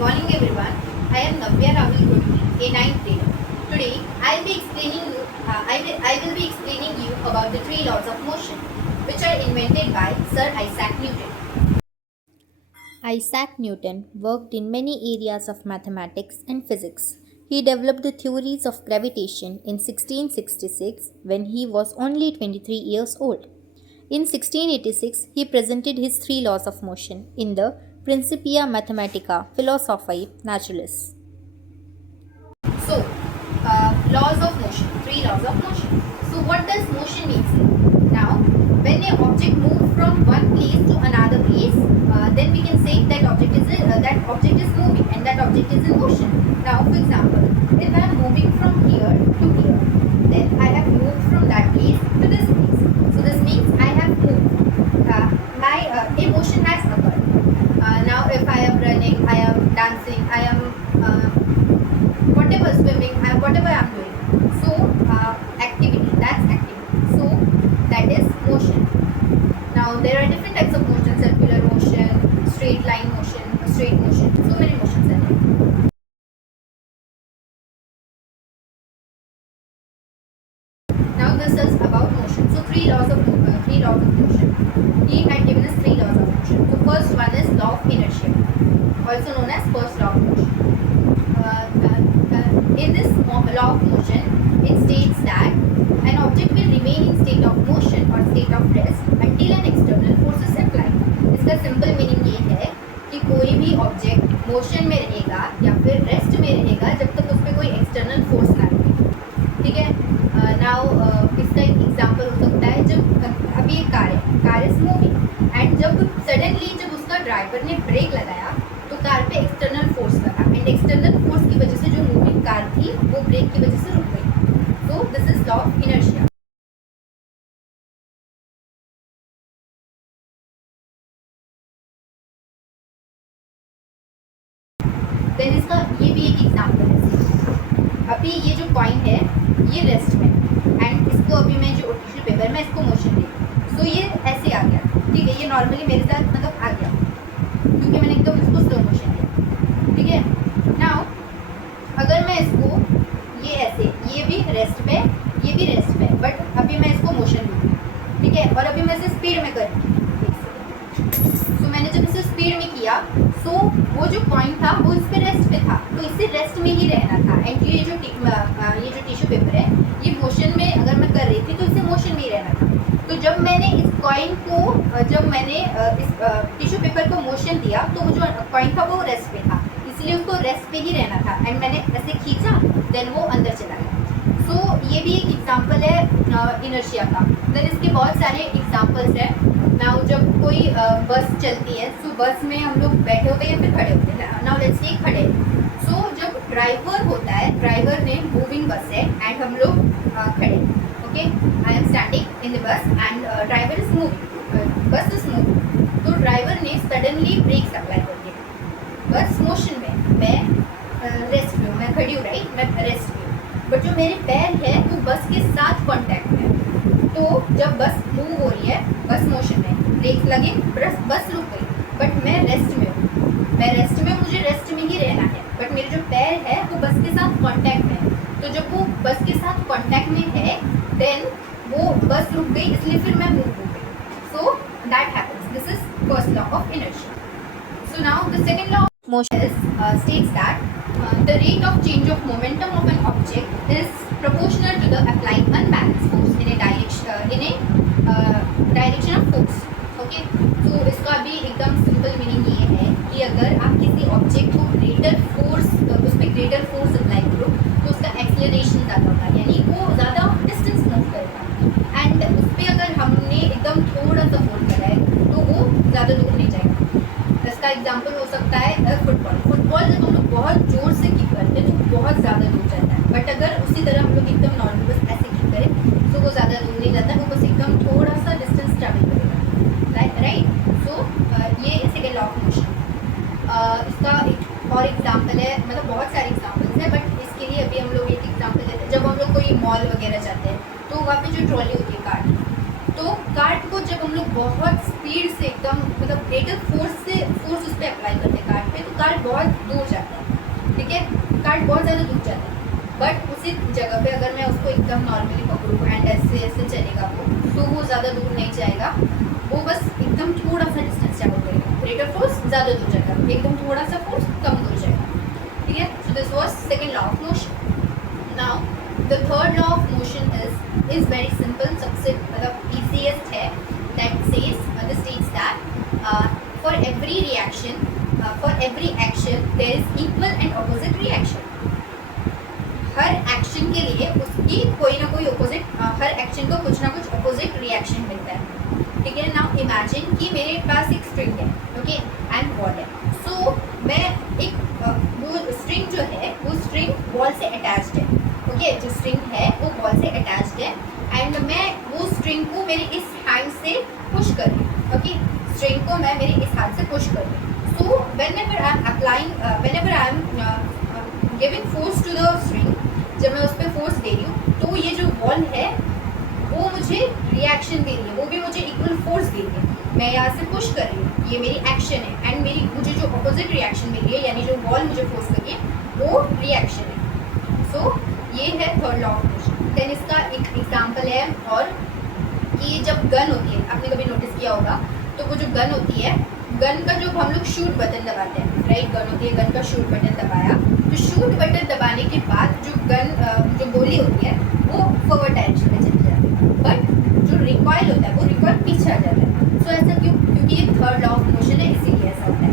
morning everyone. I am Navya Rahul Gurti, a ninth grader. Today I will be explaining you about the three laws of motion, which are invented by Sir Isaac Newton. Isaac Newton worked in many areas of mathematics and physics. He developed the theories of gravitation in 1666 when he was only 23 years old. In 1686, he presented his three laws of motion in the Principia Mathematica Philosophiae Naturalis. So, laws of motion, three laws of motion. So, what does motion mean? Now, when an object moves from one place to another place, then we can say that object is moving and that object is in motion. Now, for example, if I am moving from here to here, then I have moved from that place to this place. So, this means I have moved. A motion has occurred. Now, if I am running, I am dancing, I am whatever swimming, whatever I am doing. So, activity, that's activity. So, that is motion. Now, there are different types of motion: circular motion, straight line motion, straight motion. So many motions are there. Now, this is about motion. So, three laws of motion. He had given us three laws of motion. So, first one is law of inertia, also known as first law of motion. In this law of motion, it states that an object will remain in state of motion or state of rest until an external force is applied. इसका simple meaning ये है कि कोई भी object motion में रहेगा या फिर रेस्ट में रहेगा जब तक उस पर कोई एक्सटर्नल फोर्स ना लगे. ठीक है. नाउ इसका एक एग्जांपल हो सकता है जब अभी एक कार इज मूविंग एंड जब सडनली जब उसका ड्राइवर ने ब्रेक लगाया तो कार पे एक्सटर्नल फोर्स लगा एंड एक्सटर्नल फोर्स की वजह से जो मूविंग कार थी वो ब्रेक की वजह से रुक गई. So this is law of inertia. Then इसका ये भी एक एग्जांपल है. अभी ये जो पॉइंट है ये रेस्ट में एंड इसको अभी मैं जो टिश्यू पेपर में इसको मोशन दी. सो ये ऐसे आ गया. ठीक है. ये नॉर्मली मेरे साथ मतलब आ गया क्योंकि मैंने एकदम इसको स्लो मोशन दिया. ठीक है. नाउ अगर मैं इसको ये ऐसे ये भी रेस्ट पे ये भी रेस्ट पे बट अभी मैं इसको मोशन दूँगी. ठीक है. और अभी मैं इसे स्पीड में करूँगी. तो मैंने जब इसे स्पीड में किया सो वो जो पॉइंट था वो इस पे रेस्ट पे था तो इसे रेस्ट में ही रहना था. एंड ये जो टिश्यू पेपर है ये मोशन में अगर मैं कर रही थी तो इसे मोशन में ही रहना था. तो जब मैंने इस कॉइन को जब मैंने इस टिश्यू पेपर को मोशन दिया तो वो जो कॉइन था वो रेस्ट पे था इसलिए उसको रेस्ट पे ही रहना था. एंड मैंने ऐसे खींचा देन वो अंदर चला गया. सो ये भी एक एग्जांपल है इनर्शिया का. देन इसके बहुत सारे एग्जांपल्स हैं. नाउ जब कोई बस चलती है सो बस में हम लोग बैठे होते हैं या फिर खड़े होते हैं. नाउ लेट्स से खड़े. सो जब ड्राइवर होता है ड्राइवर ने मूविंग बस है एंड हम लोग खड़े. Okay. I am standing in the bus and driver is moving. बस इज मूविंग. तो ड्राइवर ने सडनली ब्रेक्स अप्लाई कर दिया. बस मोशन में मैं रेस्ट में हूँ. मैं खड़ी हूँ राइट. मैं रेस्ट में हूँ बट जो मेरे पैर है वो बस के साथ कॉन्टैक्ट में. तो जब बस मूव हो रही है बस मोशन में ब्रेक लगे बस रुक गई बट मैं रेस्ट में हूँ. मैं रेस्ट में मुझे रेस्ट में ही रहना है बट मेरे जो पैर है वो बस के साथ कांटेक्ट में है. तो जब वो बस के साथ कांटेक्ट में है देन वो बस रुक गई इसलिए फिर मैं मूव हो गई. So that happens. This is first law of inertia. So now the second law of motion states that the rate of change of momentum of an object is proportional to the applied unbalanced force in a direction of force. Okay. तो इसका भी एकदम simple meaning ये है कि अगर आप किसी ऑब्जेक्ट को ग्रेटर फोर्स उस पर ग्रेटर फोर्स अप्लाई करो तो उसका एक्सेलरेशन ज़्यादा होगा यानी वो ज़्यादा डिस्टेंस मूव करेगा. एंड उस पर अगर हमने एकदम थोड़ा सा फोर्स करा है तो वो ज़्यादा दूर नहीं जाएगा. इसका एग्जांपल हो सकता है फुटबॉल जब हम लोग बहुत ज़ोर से किक करते हैं तो बहुत ज़्यादा दूर जाता है बट अगर उसी तरह हम लोग एकदम नॉर्मल बस ऐसे किक करें तो वो ज़्यादा दूर नहीं जाता. वो बस एकदम थोड़ा सा डिस्टेंस ट्रैवल करेगा. राइट. सो ये सेकंड लॉ ऑफ मोशन. इसका एक और एग्जांपल है मतलब बहुत सारे एग्जांपल्स हैं बट इसके लिए अभी हम लोग एक एग्जांपल लेते हैं. जब हम लोग कोई मॉल वगैरह जाते हैं तो वहाँ पे जो ट्रॉली होती है कार्ट तो कार्ट को जब हम लोग बहुत स्पीड से एकदम मतलब ग्रेटर फोर्स उस पर अप्लाई करते हैं कार्ट पे पे तो कार्ड बहुत दूर जाता है, ठीक है, कार्ड बहुत ज़्यादा दूर जाता है। बट उसी जगह पे अगर मैं उसको एकदम नॉर्मली पकड़ूँ एंड ऐसे ऐसे चलेगा वो, तो वो ज़्यादा दूर नहीं जाएगा, वो बस एकदम थोड़ा सा डिस्टेंस ट्रैवल करेगा। रेट ऑफ फोर्स ज़्यादा दूर जाएगा, एकदम थोड़ा सा फोर्स कम दूर जाएगा, ठीक है। So this was second law of motion. Now the third law of motion is very simple, सबसे मतलब ईजीएस्ट है। That states that for every reaction, for every action there is equal and opposite reaction. Her action के लिए उसकी कोई ना कोई opposite, हर action को कुछ ना कुछ अपोजिट रिएक्शन मिलता है, ठीक है। नाउ इमेजिन कि मेरे पास एक स्ट्रिंग है, ओके, एंड बॉल है। सो मैं एक वो स्ट्रिंग जो है वो स्ट्रिंग बॉल से अटैच्ड है, ओके, जो स्ट्रिंग है वो बॉल से अटैच्ड है एंड मैं वो स्ट्रिंग को मेरे इस हैंड से पुश कर रही हूँ, ओके, स्ट्रिंग को मैं मेरे इस हाथ से पुश कर रही हूँ। सो whenever I am applying, whenever I am giving force to the string, जब मैं उस पर फोर्स दे रही हूँ तो ये जो बॉल है वो मुझे रिएक्शन दे रही है, वो भी मुझे इक्वल फोर्स दे रही है। मैं यहाँ से पुश कर रही हूँ, ये मेरी एक्शन है एंड मेरी मुझे जो अपोजिट रिएक्शन मिल रही है, यानी जो बॉल मुझे फोर्स कर रही है वो रिएक्शन है। सो ये है third law of motion. Then इसका एक एग्जाम्पल है और कि जब गन होती है, आपने कभी नोटिस किया होगा, तो वो जो गन होती है, गन का जो हम लोग शूट बटन दबाते हैं, राइट, गन होती है, गन का शूट बटन दबाया, तो शूट बटन दबाने के बाद जो गन जो गोली होती है वो फॉरवर्ड डायरेक्शन में चली जाती है, बट जो रिकॉइल होता है वो रिकॉइल पीछे आ जाता है। सो ऐसा क्यों? क्योंकि ये थर्ड लॉ ऑफ मोशन है, इसीलिए ऐसा होता है,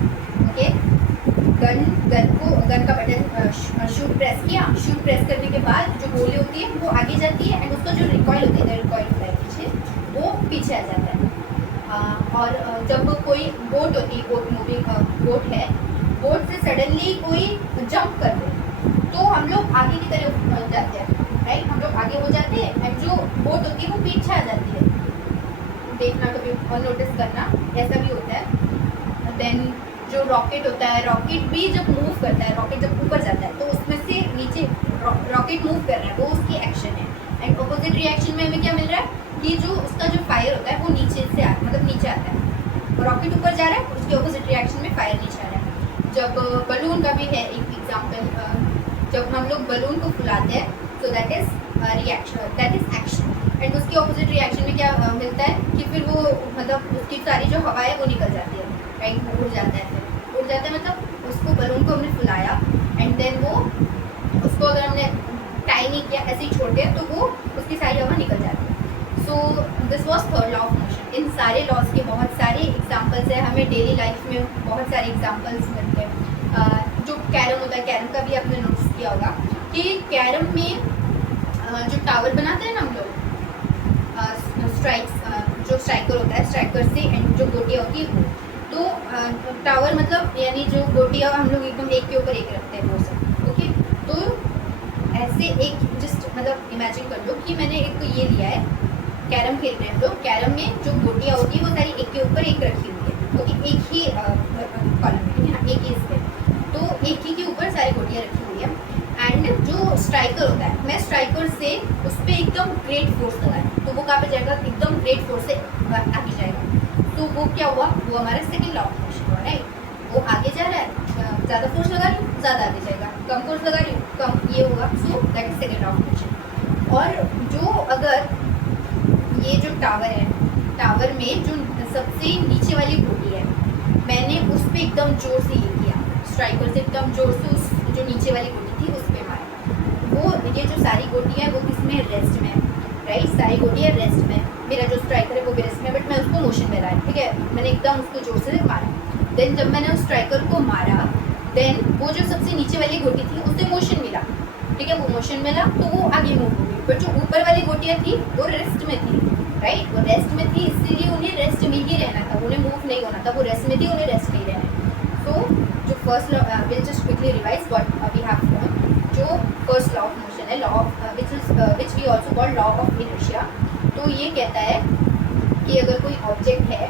ओके। गन का बटन शूट प्रेस किया, शूट प्रेस करने के बाद जो गोली होती है वो आगे जाती है एंड उसका जो रिकॉइल होती है, रिकॉइल होता है पीछे, वो पीछे आ जाता है। और जब कोई बोट होती है, बोट मूविंग बोट है, बोट से सडनली कोई जंप कर दे तो हम लोग आगे की तरफ जाते हैं, राइट, हम लोग आगे हो जाते हैं एंड जो बोट होती है वो पीछे आ जाती है। देखना कभी और नोटिस करना, ऐसा भी होता है। देन जो रॉकेट होता है, रॉकेट भी जब मूव करता है, रॉकेट जब ऊपर जाता है तो उसमें से नीचे रॉकेट मूव कर रहा है, वो उसकी एक्शन है एंड अपोजिट रिएक्शन में हमें क्या मिल रहा है कि जो उसका जो फायर होता है वो नीचे से मतलब नीचे आता है, रॉकेट ऊपर जा रहा है, उसके अपोजिट रिएक्शन में फायर नीचे आ रहा है। जब बलून का भी है एक एग्जाम्पल, जब हम लोग बलून को फुलाते हैं तो that is reaction, that is action and उसके ऑपोजिट रिएक्शन में क्या मिलता है कि फिर वो मतलब उसकी सारी जो हवा है वो निकल जाती है, राइट, वो उड़ जाता है, फिर उड़ जाता है मतलब उसको बलून को हमने फुलाया एंड देन वो उसको अगर हमने टाई नहीं किया, ऐसे ही छोड़ दिया तो वो उसकी सारी हवा निकल जाती है। So this was third law of motion. इन सारे लॉज के बहुत सारे एग्जाम्पल्स हैं, हमें डेली लाइफ में बहुत सारे एग्जाम्पल्स मिलते हैं। जो कैरम होता है, कैरम का भी आपने नोटिस किया होगा कि कैरम में जो टावर बनाते हैं ना हम लोग, जो स्ट्राइकर होता है, स्ट्राइकर से एंड जो गोटियाँ होती है वो, तो टावर मतलब यानी जो गोटियाँ हम लोग एकदम एक के ऊपर एक रखते हैं वो सब, ओके। तो ऐसे एक जस्ट मतलब इमेजिन कर लो कि मैंने एक तो ये लिया है, कैरम खेल रहे हैं, तो कैरम में जो गोटियाँ होती है वो सारी एक के ऊपर एक रखी हुई है, ओके, एक ही कॉलम में, ठीक है ना, एक ही इसमें, तो एक ही के ऊपर सारी गोटियाँ रखी हुई है एंड जो स्ट्राइकर होता है, मैं स्ट्राइकर से उस पर एकदम ग्रेट फोर्स लगाया तो वो कहाँ पे जाएगा, एकदम ग्रेट फोर्स से आगे जाएगा। तो वो क्या हुआ, वो हमारा सेकंड लॉ ऑफ मोशन हुआ, राइट, वो आगे जा रहा है, ज़्यादा फोर्स लगा रही हूँ ज़्यादा आगे जाएगा, कम फोर्स लगा रही हूँ कम, ये होगा। So that is second law of motion. और जो अगर ये जो टावर है, टावर में जो सबसे नीचे वाली गोटी है, मैंने उस पर एकदम जोर से ये किया, स्ट्राइकर से एकदम जोर से उस जो नीचे वाली गोटी थी उस पर मारा, वो ये जो सारी गोटियाँ हैं वो किसमें, रेस्ट में, राइट, सारी गोटियाँ रेस्ट में, मेरा जो स्ट्राइकर है वो भी रेस्ट में, बट मैं उसको मोशन में लाया, ठीक है, मैंने एकदम उसको जोर से मारा। देन जब मैंने उस स्ट्राइकर को मारा, देन वो जो सबसे नीचे वाली गोटी थी उसे मोशन मिला, ठीक है, वो मोशन मिला तो वो आगे मूव हो गई, बट जो ऊपर वाली गोटियाँ थी वो रेस्ट में थी, राइट, वो रेस्ट में थी, इसीलिए उन्हें रेस्ट में ही रहना था, उन्हें मूव नहीं होना था, वो रेस्ट में थी, उन्हें रेस्ट नहीं रहना है। सो जो first law, will just quickly revise what we have learn. जो फर्स्ट लॉ ऑफ मोशन है, law of which we also called law of inertia, तो ये कहता है कि अगर कोई ऑब्जेक्ट है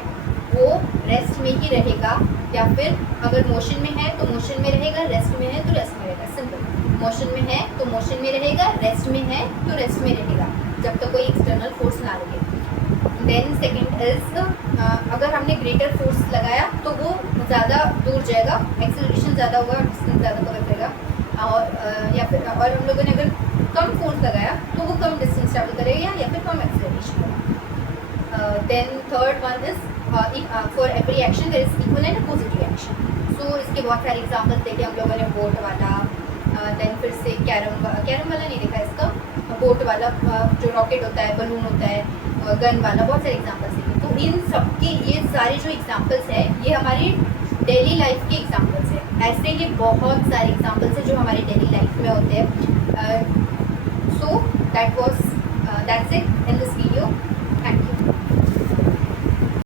वो रेस्ट में ही रहेगा, या फिर अगर मोशन में है तो मोशन में रहेगा, रेस्ट में है तो रेस्ट में रहेगा, सिंपल। मोशन में है तो मोशन में रहेगा, रेस्ट में है तो रेस्ट में रहेगा, जब तक कोई एक्सटर्नल फोर्स ना लगे। देन सेकंड इज अगर हमने ग्रेटर फोर्स लगाया तो वो ज़्यादा दूर जाएगा, एक्सेलरेशन ज़्यादा होगा, डिस्टेंस ज़्यादा कवर करेगा। और या फिर और हम लोगों ने अगर कम फोर्स लगाया तो वो कम डिस्टेंस ट्रैवल करेगा या फिर कम एक्सेलरेशन होगा। Then third one is for every action there is equal and opposite reaction. So इसके बहुत सारे एग्जाम्पल्स देखे हम लोगों ने, बोट वाला, देन फिर से कैरम वाला नहीं देखा इसका, बोट वाला जो रॉकेट होता है, बलून होता है, गन वाला, बहुत सारे एग्जाम्पल्स देखे। तो इन सबके ये सारे जो एग्जाम्पल्स हैं ये हमारी डेली लाइफ के एग्जाम्पल्स हैं। ऐसे ये बहुत सारे एग्जाम्पल्स हैं जो हमारी डेली लाइफ में होते हैं। So that's it in this video.